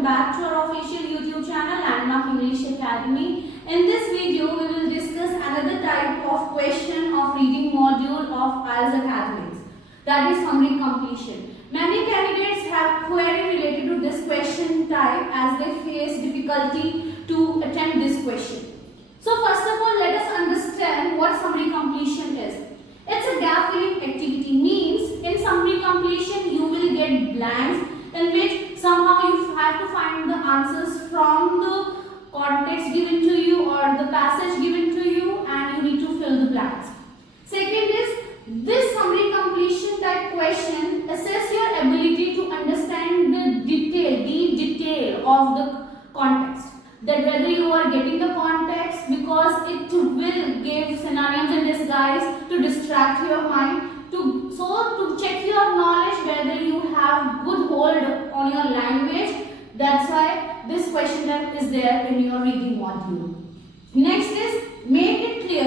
welcome back to our official YouTube channel Landmark English Academy. In this video, we will discuss another type of question of reading module of IELTS Academy, that is summary completion. Many candidates have query related to this question type as they face difficulty to attempt this question. So first of all, let us understand what summary completion is. It's a gap filling activity, means in summary completion you will get blanks in which somehow you have to find the answers from the context given to you or the passage given to you, and you need to fill the blanks. Second is, this summary completion type question assess your ability to understand the deep detail of the context. That whether you are getting the context, because it will give synonyms in disguise to distract your mind, to check your knowledge whether you have good hold on your language. That's why this question type is there in your reading module. Next is, make it clear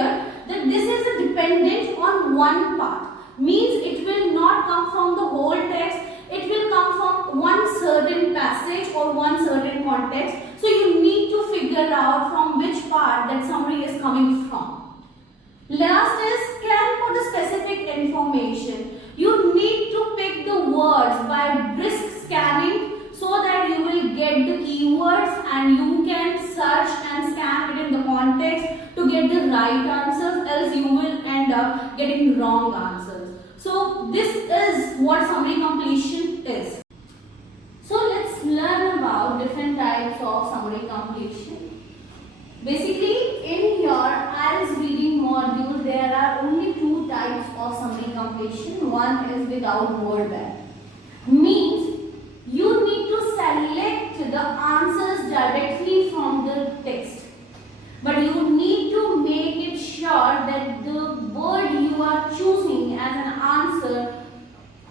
that this is a dependent on one part, means it will not come from the whole text, it will come from one certain passage or one certain context. So you need to figure out from which part that summary is coming from. Last is, scan for the specific information. You need to pick the words by brisk scanning so that you will get the keywords and you can search and scan it in the context to get the right answers, else you will end up getting wrong answers. So this is what summary completion is. So let's learn about different types of summary completion. Basically, in your IELTS reading module, there are only two types of summary completion. One is without word bank. Means you need to select the answers directly from the text. But you need to make it sure that the word you are choosing as an answer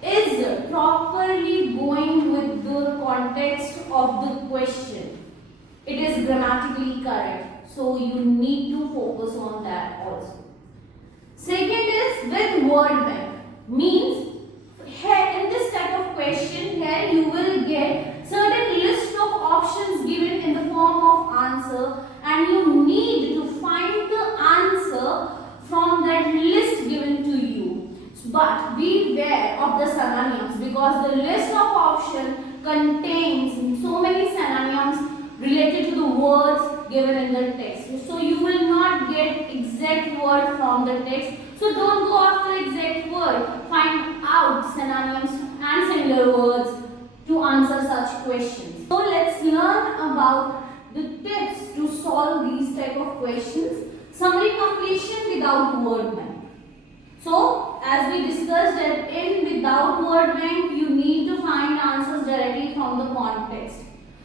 is properly going with the context of the question. It is grammatically correct. So you need to focus on that also. Second is with word bank. Means here in this type of question, here you will get certain list of options given in the form of answer, and you need to find the answer from that list given to you. But beware of the synonyms, because the list of options contains so many synonyms related to the words given in the text. So you will not get exact word from the text. So don't go after exact word. Find out synonyms and similar words to answer such questions. So let's learn about the tips to solve these type of questions. Summary completion without word bank. So as we discussed that in without word bank, you need to find answers directly from the context.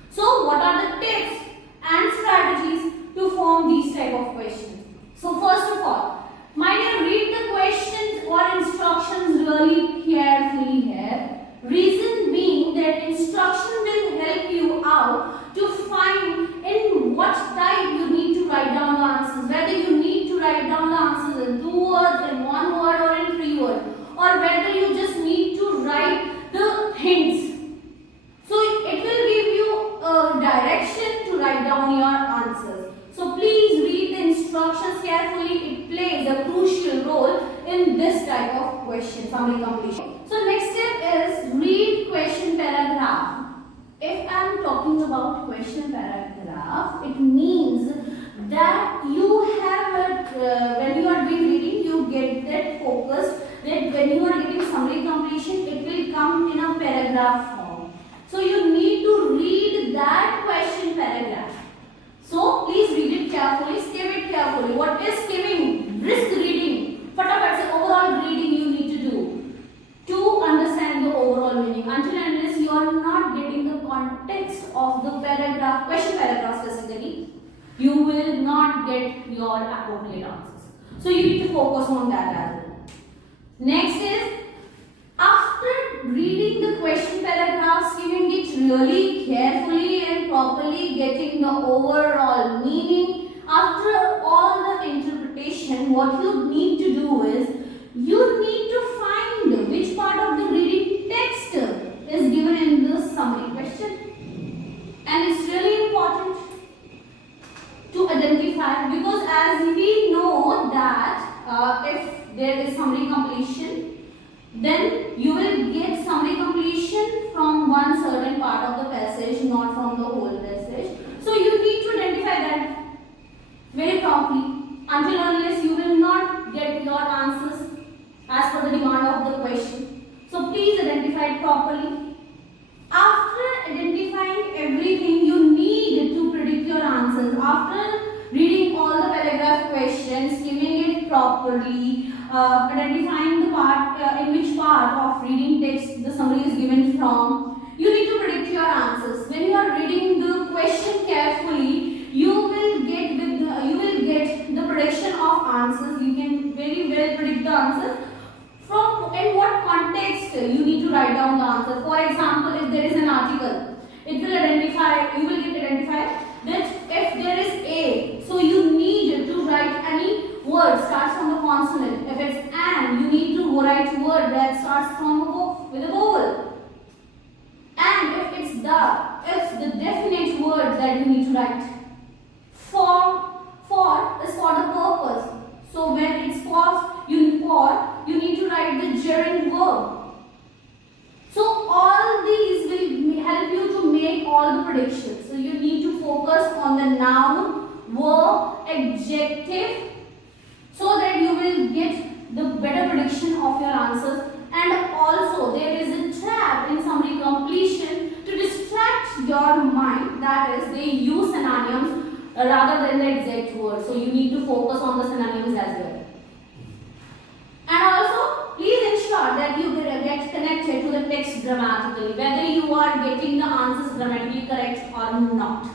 So what are the tips and strategies to form these type of questions? So first of all, my dear, read the questions or instructions really carefully here. Reason being that instruction will help you out to find in what type you need to write down the answers. Whether you need to write down the answers in 2 words, in 1 word or in 3 words. Or whether you just need to write the hints. So it will give you a direction to write down your answers. So please read the instructions carefully. It plays a crucial role in this type of question, summary completion. So next step is read question paragraph. If I am talking about question paragraph, it means that you have when you are doing reading, you get that focus that when you are getting summary completion, it will come in a paragraph form. So you need to read that question paragraph. So please read it carefully, skim it carefully. What is skimming? Brisk reading. Fatapat se overall reading you need to do to understand the overall meaning. Until and unless you are not getting the context of the paragraph, question paragraph specifically, you will not get your appropriate answers. So you need to focus on that as well. Next is, after reading the question paragraph, skimming it really carefully and properly, getting the overall meaning, after all the interpretation, what you need to do is, you need to find which part of the reading text is given in the summary question. And it's really important to identify, because as we know that if there is summary completion, then you will get summary completion from one certain part of the passage, not from the whole passage. So you need to identify that very promptly, until unless you will not get your answers as per the demand of the question. So please identify it properly. After identifying everything, you need to predict your answers. After reading all the paragraph questions, skimming it properly, identifying the part in which part of reading text the summary is given from, you need to predict your answers. When you are reading the question carefully, you will get the prediction of answers. You can very well predict the answers. From in what context you need to write down the answer. For example, if there is an article, it will identify, you will get identified that if there is a, so you need to write any word starts from the consonant. If it's an, you need to write word that starts from with a vowel. And if it's the definite word that you need to write. For is for the purpose. So when it's you need to write the gerund verb. So all these will help you to make all the predictions. So you need to focus on the noun, verb, adjective, so that you will get the better prediction of your answers. And also there is a trap in summary completion to distract your mind, that is they use synonyms rather than the exact word. So you need to focus on the synonyms as well. And also please ensure that you get connected to the text grammatically, whether you are getting the answers grammatically correct or not.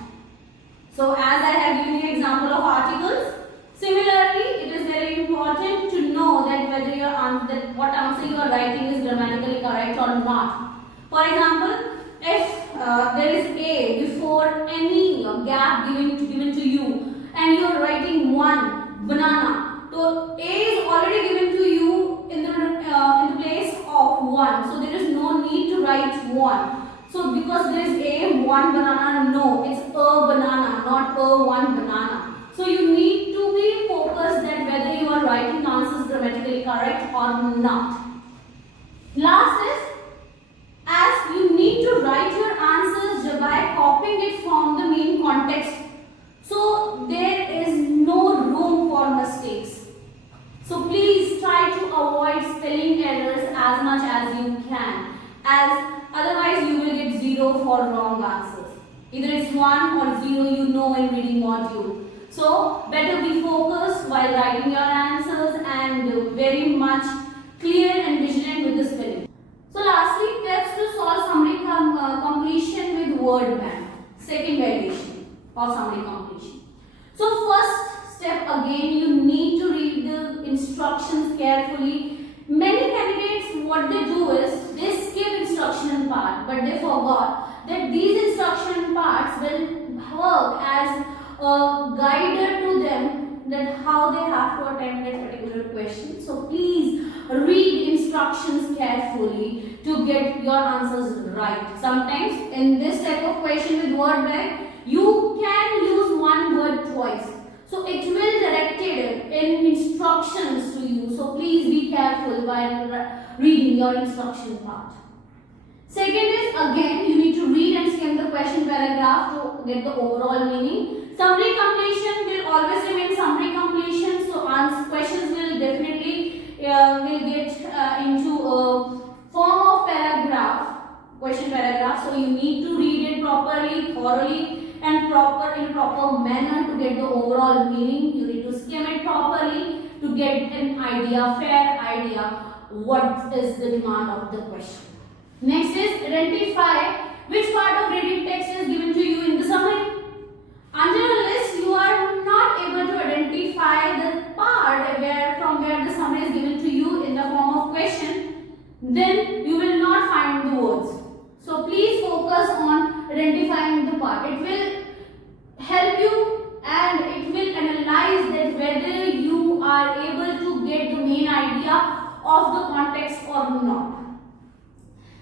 So as I have given you an example of articles, similarly it is very important to know that whether your answer, what answer you are writing is grammatically correct or not. For example, if there is a before any gap given to you and you are writing one banana, so a is already given to you in the place of one, so there is no need to write one. So because there is a one banana, no, it's a banana, not a one banana. So you need to be focused that whether you are writing answers grammatically correct or not. Last is, as you need to write your answers by copying it from the main context, so there is no room for mistakes. So please try to avoid spelling errors as much as you can, as otherwise you will get 0 for wrong answers. Either it's 1 or 0, you know, in reading module. So better be focused while writing your answers and very much clear and vigilant with the spelling. So lastly, tips to solve summary completion with word bank. Second variation of summary completion. So first step, again you need to read the instructions carefully. Many candidates, what they do is they skip instruction part, but they forgot that these instruction parts will work as a guide to them that how they have to attempt that particular question. So please read instructions carefully to get your answers right. Sometimes in this type of question with word bank, you can use one word twice. So it will directed in instructions to you. So please be careful while reading your instruction part. Second is, again you need to read and skim the question paragraph to get the overall meaning. Summary completion will always remain summary completion. So questions will definitely will get into a form of paragraph, question paragraph. So you need to read it properly, thoroughly, and in a proper manner to get the overall meaning. You need to skim it properly to get an idea, fair idea, what is the demand of the question. Next is, identify which part of reading text is given to you in the summary. Until unless you are not able to identify the part from where the summary is given to you in the form of question, then you will not find the words. So please focus on identifying the part. It will help you and it will analyze that whether you are able to get the main idea of the context or not.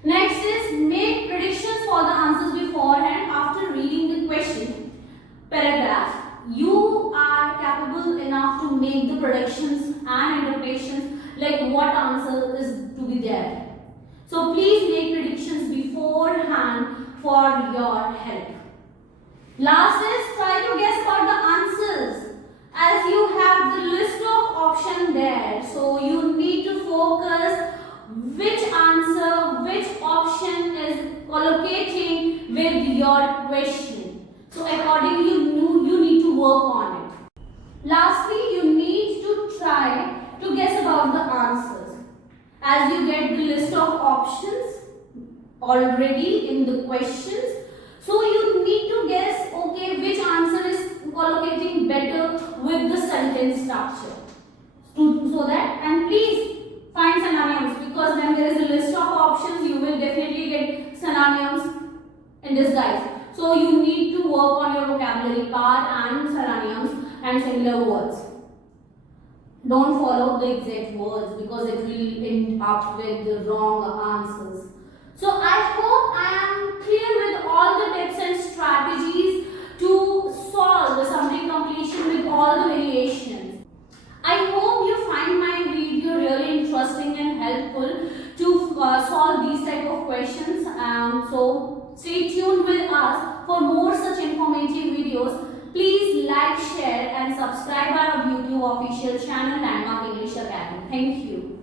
Next is, make predictions for the answers beforehand after reading for your help. Last is try to guess about the answers, as you have the list of options there. So you need to focus which answer, which option is collocating with your question. So accordingly you need to work on it. Lastly, you need to try to guess about the answers, as you get the list of options already in the questions. So you need to guess, okay, which answer is collocating better with the sentence structure. So that, and please find synonyms, because when there is a list of options, you will definitely get synonyms in disguise. So you need to work on your vocabulary part and synonyms and similar words. Don't follow the exact words, because it will end up with the wrong answers. So I hope I am clear with all the tips and strategies to solve the summary completion with all the variations. I hope you find my video really interesting and helpful to solve these type of questions. So stay tuned with us for more such informative videos. Please like, share and subscribe our YouTube official channel Landmark English Academy. Thank you.